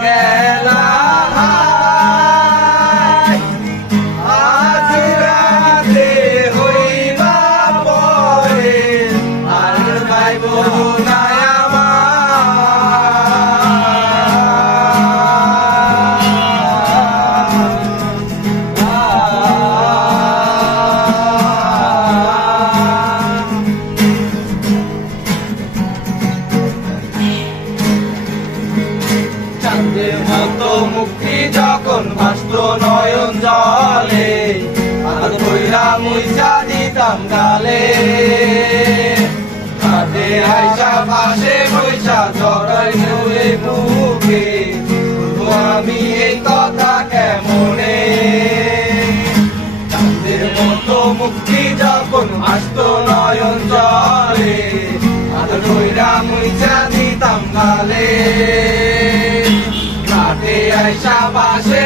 গেলা আজ রাতে হইবা পরে আর পাইব না চাঁদের মতো মুক্তি যখন ভাসত নয়ন জলে আদর কইরা মুইসা দিতাম গালে কাঁধে আইসা পাশে বইসা জড়াই নলে বুকে বলবো আমি এই কথা কেমনে চাঁদের মতো মুক্তি যখন ভাসত নয়ন জলে আদর কইরা মুইসা দিতাম গালে আইসা পাশে